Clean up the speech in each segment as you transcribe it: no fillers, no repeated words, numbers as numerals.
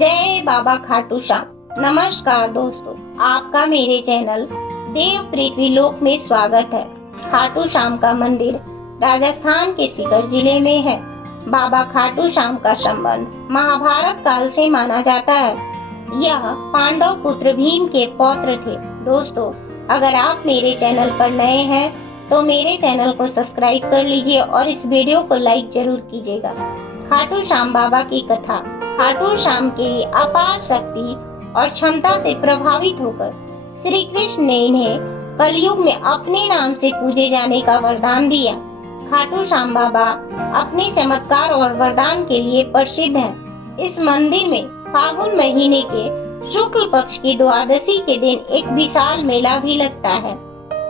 जय बाबा खाटू श्याम। नमस्कार दोस्तों, आपका मेरे चैनल देव पृथ्वी लोक में स्वागत है। खाटू श्याम का मंदिर राजस्थान के सीकर जिले में है। बाबा खाटू श्याम का संबंध महाभारत काल से माना जाता है। यह पांडव पुत्र भीम के पौत्र थे। दोस्तों, अगर आप मेरे चैनल पर नए हैं तो मेरे चैनल को सब्सक्राइब कर लीजिए और इस वीडियो को लाइक जरूर कीजिएगा। खाटू श्याम बाबा की कथा। खाटू श्याम के अपार शक्ति और क्षमता से प्रभावित होकर श्री कृष्ण ने इन्हें कलयुग में अपने नाम से पूजे जाने का वरदान दिया। खाटू श्याम बाबा अपने चमत्कार और वरदान के लिए प्रसिद्ध हैं। इस मंदिर में फागुन महीने के शुक्ल पक्ष की द्वादशी के दिन एक विशाल मेला भी लगता है।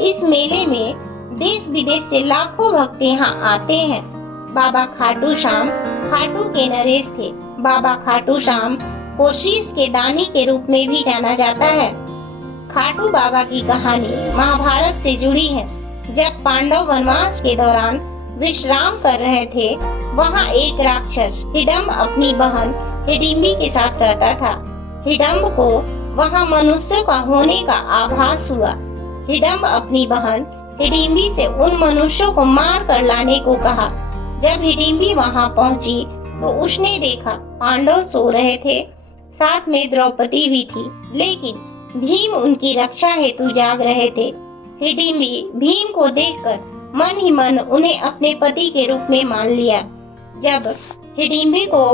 इस मेले में देश विदेश से लाखों भक्त यहाँ आते हैं। बाबा खाटू श्याम खाटू के नरेश थे। बाबा खाटू श्याम को शीश के दानी के रूप में भी जाना जाता है। खाटू बाबा की कहानी महाभारत से जुड़ी है। जब पांडव वनवास के दौरान विश्राम कर रहे थे, वहाँ एक राक्षस हिडम्ब अपनी बहन हिडिम्बी के साथ रहता था। हिडम्ब को वहाँ मनुष्य का होने का आभास हुआ। हिडम्ब अपनी बहन हिडिम्बी से उन मनुष्यों को मार कर लाने को कहा। जब हिडिम्बी वहाँ पहुँची तो उसने देखा पांडव सो रहे थे, साथ में द्रौपदी भी थी, लेकिन भीम उनकी रक्षा हेतु जाग रहे थे। हिडिम्बी भीम को देखकर मन ही मन उन्हें अपने पति के रूप में मान लिया। जब हिडिम्बी को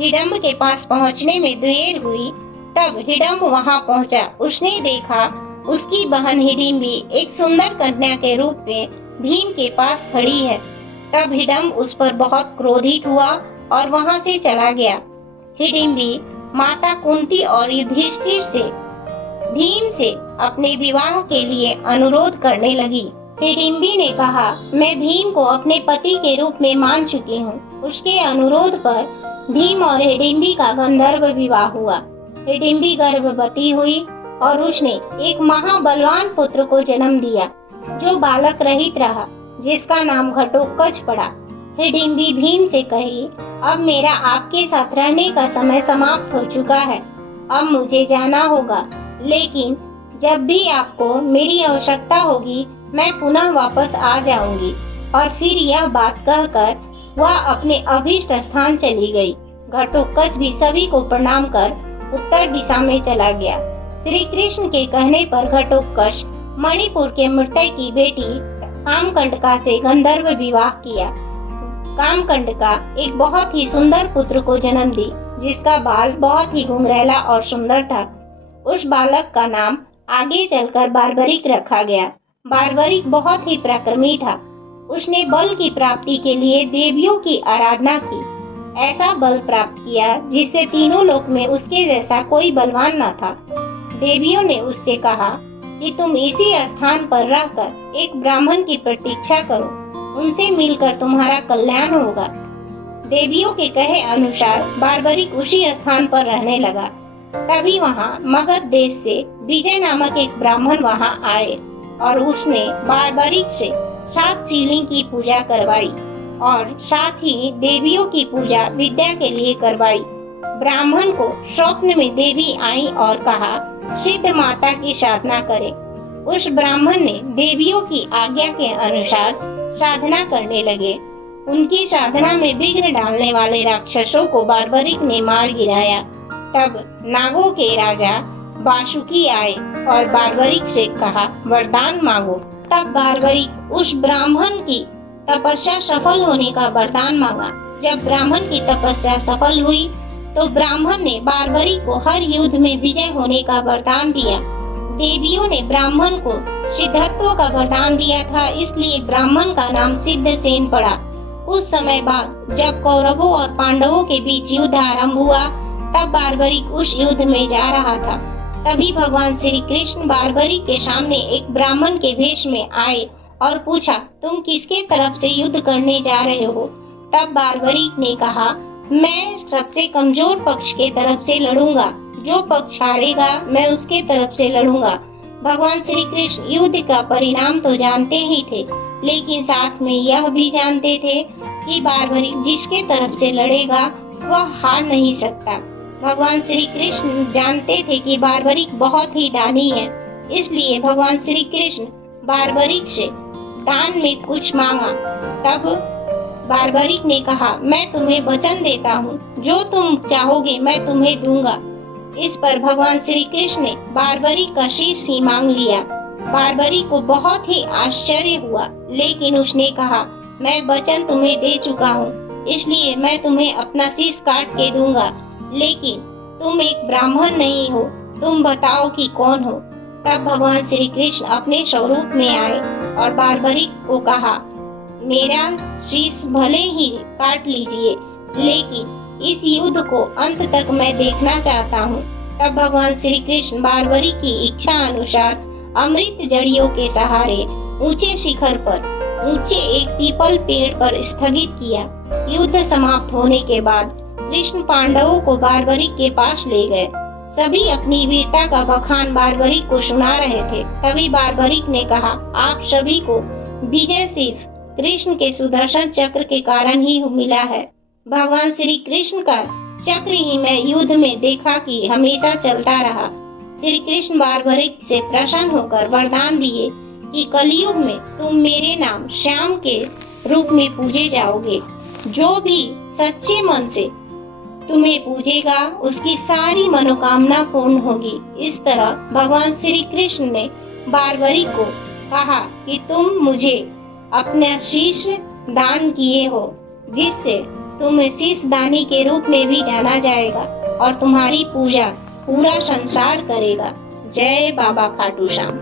हिडम्ब के पास पहुँचने में देर हुई, तब हिडम्ब वहाँ पहुँचा। उसने देखा उसकी बहन हिडिम्बी एक सुंदर कन्या के रूप में भीम के पास खड़ी है। तब हिडम्ब उस पर बहुत क्रोधित हुआ और वहाँ से चला गया। हिडिम्बी माता कुंती और युधिष्ठिर से भीम से अपने विवाह के लिए अनुरोध करने लगी। हिडिम्बी ने कहा, मैं भीम को अपने पति के रूप में मान चुकी हूँ। उसके अनुरोध पर भीम और हिडिम्बी का गंधर्व विवाह हुआ। हिडिम्बी गर्भवती हुई और उसने एक महाबलवान पुत्र को जन्म दिया, जो बालक रहित रहा, जिसका नाम घटोत्कच पड़ा। हिडिम्बी भीम से कही, अब मेरा आपके साथ रहने का समय समाप्त हो चुका है। अब मुझे जाना होगा, लेकिन जब भी आपको मेरी आवश्यकता होगी मैं पुनः वापस आ जाऊंगी। और फिर यह बात कहकर वह अपने अभीष्ट स्थान चली गई। घटोत्कच भी सभी को प्रणाम कर उत्तर दिशा में चला गया। श्री कृष्ण के कहने पर घटोत्कच मणिपुर के मृतक की बेटी कामकंडका से गंधर्व विवाह किया। कामकंडका एक बहुत ही सुंदर पुत्र को जन्म दी, जिसका बाल बहुत ही घुंघरैला और सुंदर था। उस बालक का नाम आगे चलकर बार्बरिक रखा गया। बार्बरिक बहुत ही पराक्रमी था। उसने बल की प्राप्ति के लिए देवियों की आराधना की। ऐसा बल प्राप्त किया जिससे तीनों लोक में उसके जैसा कोई बलवान न था। देवियों ने उससे कहा कि तुम इसी स्थान पर रहकर एक ब्राह्मण की प्रतीक्षा करो, उनसे मिलकर तुम्हारा कल्याण होगा। देवियों के कहे अनुसार बार्बरिक उसी स्थान पर रहने लगा। तभी वहाँ मगध देश से विजय नामक एक ब्राह्मण वहाँ आए और उसने बार्बरिक से 7 शिवलिंग की पूजा करवाई और साथ ही देवियों की पूजा विद्या के लिए करवाई। ब्राह्मण को स्वप्न में देवी आई और कहा, सिद्ध माता की साधना करे। उस ब्राह्मण ने देवियों की आज्ञा के अनुसार साधना करने लगे। उनकी साधना में विघ्न डालने वाले राक्षसों को बार्बरिक ने मार गिराया। तब नागों के राजा वासुकी आए और बार्बरिक से कहा, वरदान मांगो। तब बार्बरिक उस ब्राह्मण की तपस्या सफल होने का वरदान मांगा। जब ब्राह्मण की तपस्या सफल हुई तो ब्राह्मण ने बार्बरिक को हर युद्ध में विजय होने का वरदान दिया। देवियों ने ब्राह्मण को सिद्धत्व का वरदान दिया था, इसलिए ब्राह्मण का नाम सिद्धसेन पड़ा। कुछ समय बाद जब कौरवों और पांडवों के बीच युद्ध आरंभ हुआ, तब बार्बरिक उस युद्ध में जा रहा था। तभी भगवान श्री कृष्ण बार्बरिक के सामने एक ब्राह्मण के वेश में आए और पूछा, तुम किसके तरफ से युद्ध करने जा रहे हो? तब बार्बरिक ने कहा, मैं सबसे कमजोर पक्ष के तरफ से लड़ूंगा। जो पक्ष हारेगा मैं उसके तरफ से लड़ूंगा। भगवान श्री कृष्ण युद्ध का परिणाम तो जानते ही थे, लेकिन साथ में यह भी जानते थे कि बार्बरिक जिसके तरफ से लड़ेगा वह हार नहीं सकता। भगवान श्री कृष्ण जानते थे कि बार्बरिक बहुत ही दानी है, इसलिए भगवान श्री कृष्ण बार्बरिक से दान में कुछ मांगा। तब बार्बरिक ने कहा, मैं तुम्हें वचन देता हूँ, जो तुम चाहोगे मैं तुम्हें दूंगा। इस पर भगवान श्री कृष्ण ने बार्बरिक का शीश ही मांग लिया। बार्बरिक को बहुत ही आश्चर्य हुआ, लेकिन उसने कहा, मैं वचन तुम्हें दे चुका हूँ, इसलिए मैं तुम्हें अपना शीश काट के दूंगा, लेकिन तुम एक ब्राह्मण नहीं हो, तुम बताओ कि कौन हो। तब भगवान श्री कृष्ण अपने स्वरूप में आए और बार्बरिक को कहा, मेरा शीश भले ही काट लीजिए, लेकिन इस युद्ध को अंत तक मैं देखना चाहता हूँ। तब भगवान श्री कृष्ण बार्बरिक की इच्छा अनुसार अमृत जड़ियों के सहारे ऊंचे शिखर पर ऊंचे एक पीपल पेड़ पर स्थगित किया। युद्ध समाप्त होने के बाद कृष्ण पांडवों को बार्बरिक के पास ले गए। सभी अपनी वीरता का बखान बार्बरिक को सुना रहे थे। तभी बार्बरिक ने कहा, आप सभी को विजय सिर्फ कृष्ण के सुदर्शन चक्र के कारण ही मिला है। भगवान श्री कृष्ण का चक्र ही मैं युद्ध में देखा कि हमेशा चलता रहा। श्री कृष्ण बार्बरिक से प्रसन्न होकर वरदान दिए कि कलयुग में तुम मेरे नाम श्याम के रूप में पूजे जाओगे। जो भी सच्चे मन से तुम्हें पूजेगा उसकी सारी मनोकामना पूर्ण होगी। इस तरह भगवान श्री कृष्ण ने बार्बरिक को कहा कि तुम मुझे अपना शीश दान किए हो, जिससे तुम शीश दानी के रूप में भी जाना जाएगा और तुम्हारी पूजा पूरा संसार करेगा। जय बाबा खाटू श्याम।